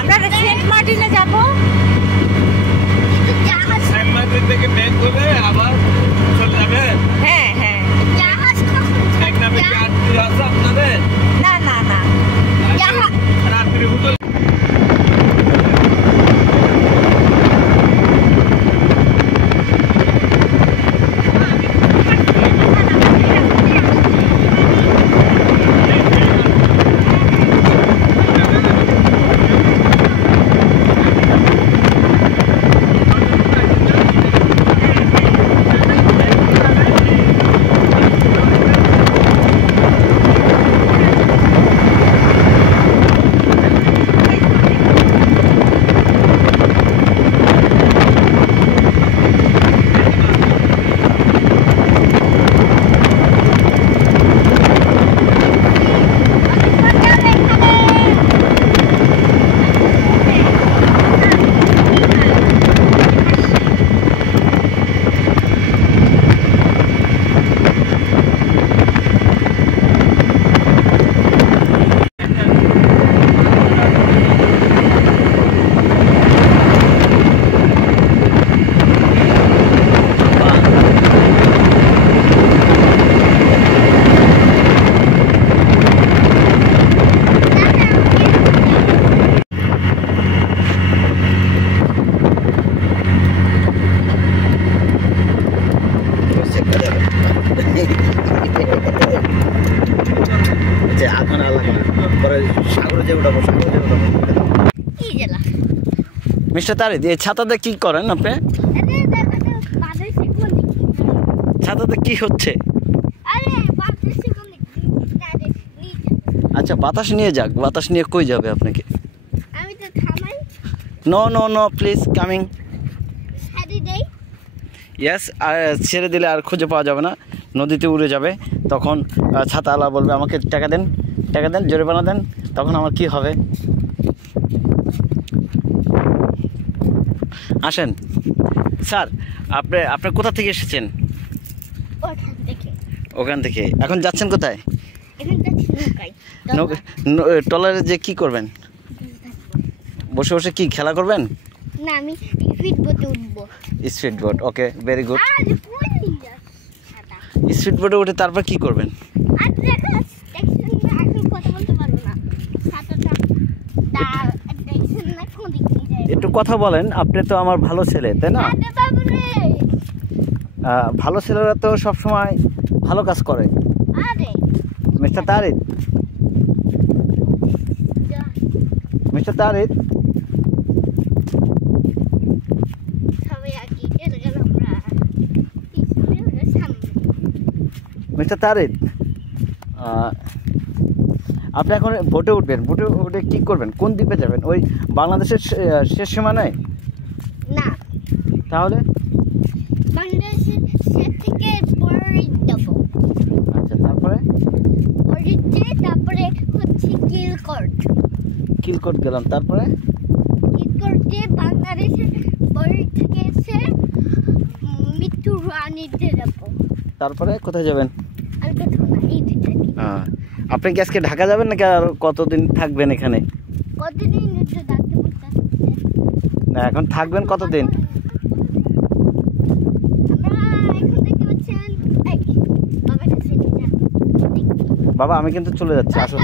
আমরা সেন্ট মার্টিনে যাব। সেন্ট মার্টিন থেকে ব্যাক করে আবার চলে যাবে। হ্যাঁ হ্যাঁ। এক নামে কি আটটি আছে আপনাদের? না না না, রাত্রি হোটেল মিস্টার তারিদ, এই ছাতাতে কি করেন আপনি? ছাতাতে কি হচ্ছে? আচ্ছা, বাতাস নিয়ে যাক। বাতাস নিয়ে কই যাবে আপনাকে? No no no, please coming. Yes, আর ছেড়ে দিলে আর খুঁজে পাওয়া যাবে না, নদীতে উড়ে যাবে। তখন ছাতাওয়ালা বলবে আমাকে টাকা দেন, টাকা দেন, জরিমানা দেন। তখন আমার কি হবে? আসেন স্যার, আপনি কোথা থেকে এসেছেন? ওখান থেকে। এখন যাচ্ছেন কোথায়? ট্রলারে যে কি করবেন? বসে বসে কি খেলা করবেন? না, আমি স্পিড বোটে উঠবো। স্পিড বোট, ওকে, ভেরি গুড। স্পিড বোটে উঠে তারপর কি করবেন? একটু কথা বলেন, আপনি তো আমার ভালো ছেলে, তাই না? ভালো ছেলেরা তো সবসময় ভালো কাজ করে। মিস্টার তারিদ, মিস্টার তারিদ, মিস্টার তারিদ, আপনি এখন বোটে উঠবেন। বোটে উঠে কী করবেন? কোন দ্বীপে যাবেন? ওই বাংলাদেশের শেষ সীমানায়? না। তাহলে বাংলাদেশের শেষ থেকে পরে যাব। আচ্ছা, তারপরে তারপরে হচ্ছে কিলকোট। কিলকোট গেলাম, তারপরে কিলকোটে বাংলাদেশের বর্ডার থেকে এসে মৃত্যু রানীতে যাব। তারপরে কোথায় যাবেন? আর কোথাও না, এই দুইটা। আপনি কি আজকে ঢাকা যাবেন নাকি আর কতদিন থাকবেন এখানে? কতদিন একটু ডাকতে পড়তে? না, এখন থাকবেন কতদিন? বাবা, আমি কিন্তু চলে যাচ্ছি, আসুন।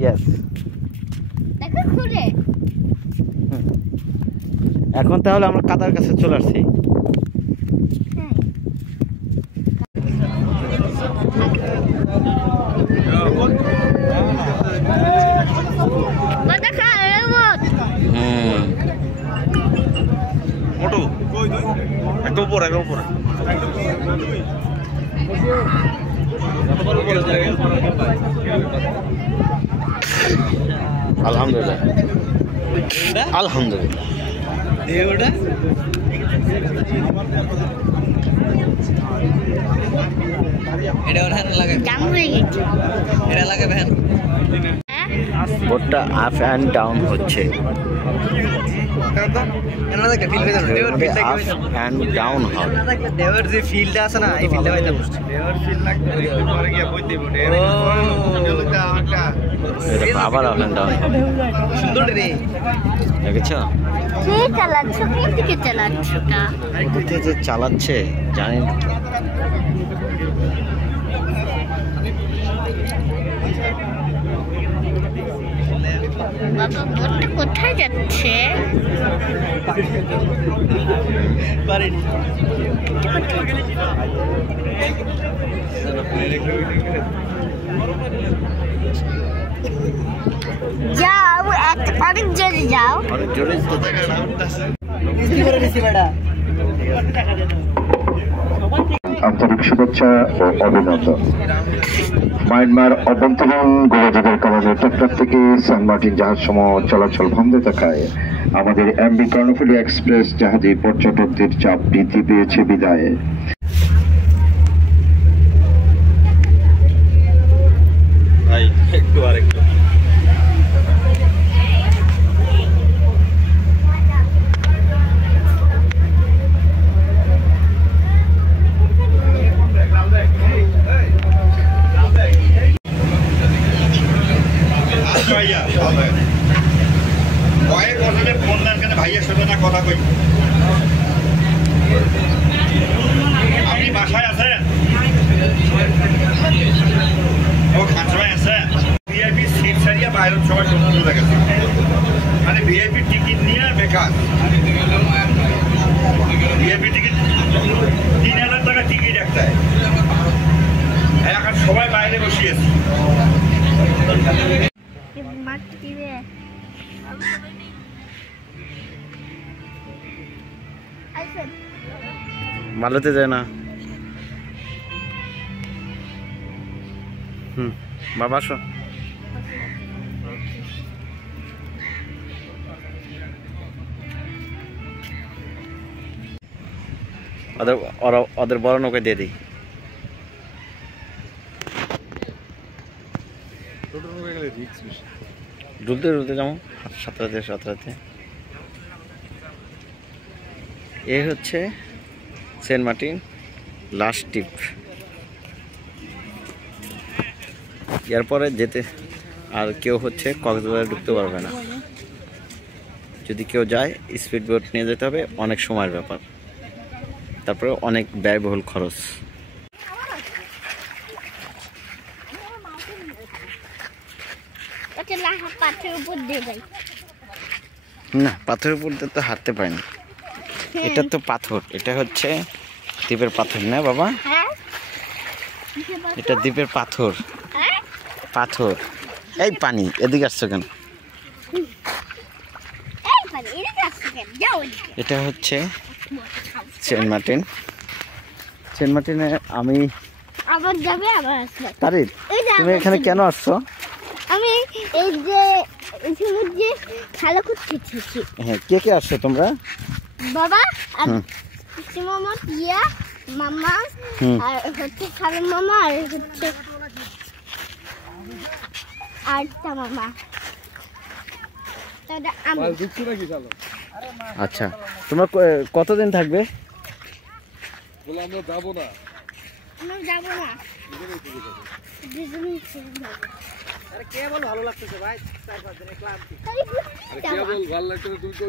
ইয়েস, এখন তাহলে আমরা কাতার কাছে চলে আসছি। একটু উপরে, একটু উপরে। আলহামদুলিল্লাহ, আলহামদুলিল্লাহ। বোটটা আপ অ্যান্ড ডাউন হচ্ছে, আপ অ্যান্ড ডাউন হবে। দেওয়ার যে ফিল্ডটা আছে না, এই ফিল্ডটা পাইতাম। এই দেখো আবার আপ অ্যান্ড ডাউন সুন্দর রে দেখেছ কে চালাচ্ছ কোন দিকে চালাচ্ছ তা কোথা থেকে যে চালাচ্ছে জানি না। বাবা বোটটা কোথায় যাচ্ছে যাও অনেক জোরে যাও অনেক জোরে আন্তরিক শুভেচ্ছা ও অভিনন্দন। মায়ানমার অভ্যন্তরীণ গোলযোগের কারণে টেকনাফ থেকে সেন্ট মার্টিন জাহাজ সমূহ চলাচল বন্ধ থাকায় আমাদের এমবি কর্ণফুলী এক্সপ্রেস জাহাজে পর্যটকদের চাপ বৃদ্ধি পেয়েছে বিদায় একটু আরেকটু কয়েক বছরে ফোন দেন কেন ভাইয়ের সাথে না কথা কই আপনি বাসায় আছেন ও খাঁচড়ায় আছেন ভিআইপি সিট সারিয়া বাইরের সবাই চলে গেছে মানে ভিআইপি টিকিট নিয়ে বেকার ভিআইপি টিকিট 3000 টাকা টিকিট একটাই এখন সবাই বাইরে বসিয়েছে ভালোতে যায় না বাবা আসো ওদের বড় নৌকা দিয়ে দিই ডুলতে ডুলতে যাবো সাঁতরাতে এ হচ্ছে সেন্ট মার্টিন লাস্ট ট্রিপ এরপরে যেতে আর কেউ হচ্ছে কক্সবাজারে ঢুকতে পারবে না যদি কেউ যায় স্পিড বোট নিয়ে যেতে হবে অনেক সময়ের ব্যাপার তারপরে অনেক ব্যয়বহুল খরচ পাথরের উপর দিয়ে যাই না পাথরের উপর দিয়ে তো হাঁটতে পারি না এটা তো পাথর এটা হচ্ছে দ্বীপের পাথর না বাবা হ্যাঁ এটা দ্বীপের পাথর হ্যাঁ পাথর এই পানি এদিকে আসছো কেন এই পানি এদিকে আসছে কেন যাও এদিকে এটা হচ্ছে সেন্ট মার্টিনে আমি আবার যাবে আবার আসবে তারিফ এই যে তুমি এখানে কেন আসছো আমি এই যে সমুদ্রে খেলা করতে এসেছি হ্যাঁ কে কে আসছো তোমরা বাবা আর মামা টিয়া মামা আর হচ্ছে খালার মামা আর হচ্ছে আরেকটা মামা তাহলে আমি আচ্ছা তোমরা কতদিন থাকবে আমরা যাবো না আমরা যাবো না দুজনেই যাবো কেবল ভালো লাগতেছে ভাই 4-5 দিনের ক্লান্তি কেবল ভালো লাগতেছে তুমি তো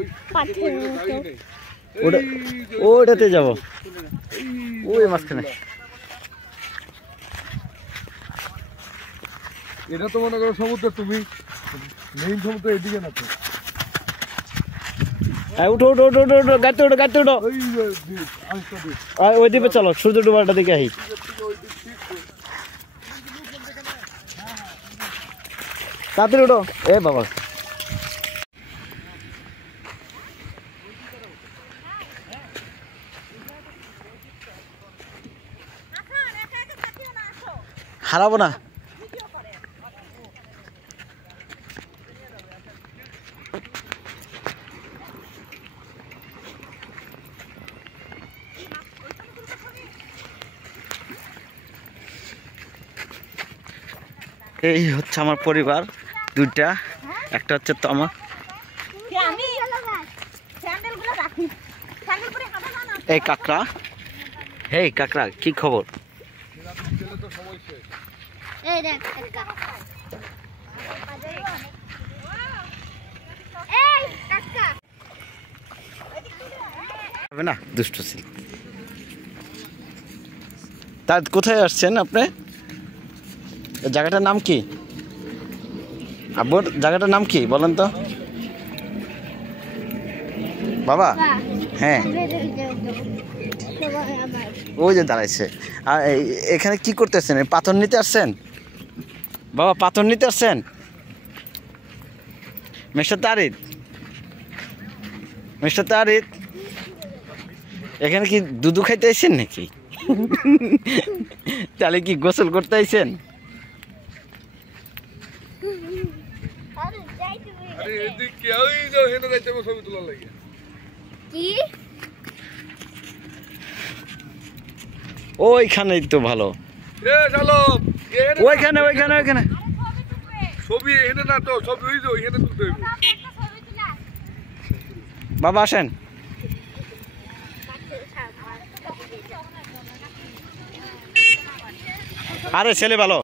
ওটাতে যাবো ওই মাঝখানে এটা তো মনে করো সমুদ্র তুমি মেইন সমুদ্র এদিকে না তো উঠো উঠো উঠো উঠো উঠো গাড়িতে উঠো গাড়িতে উঠো ওই দ্বীপ আরেকটা দ্বীপ ওই দ্বীপে চলো সূর্য ডুবাটা দিকে আহি তাড়াতাড়ি উঠো এ বাবা হারাবো না এই হচ্ছে আমার পরিবার দুইটা একটা হচ্ছে তো আমার আমি স্যান্ডেলগুলো রাখি স্যান্ডেল পরে হাঁটা না এই কাকড়া হেই কাকড়া কি খবর এই দেখ হবে না, দুষ্ট ছিল। তার কোথায় আসছেন আপনি? এই জায়গাটার নাম কি? আব্বুর জায়গাটার নাম কি বলেন তো বাবা? হ্যাঁ, ওই যে দাঁড়াইছে। আর এখানে কি করতেছেন? পাথর নিতে আসছেন বাবা? পাথর নিতে আসছেন? মিস্টার তারিদ, মিস্টার তারিদ, এখানে কি দুধু খাইতে আইছেন নাকি? তাহলে কি গোসল করতে আইছেন? ওইখানেই তো ভালো। ওইখানে ওইখানে ওইখানে ছবি এখানে না তো, ছবি ওই যে ওইখানে তুলতে হইব। বাবা আসেন। আরে ছেলে ভালো।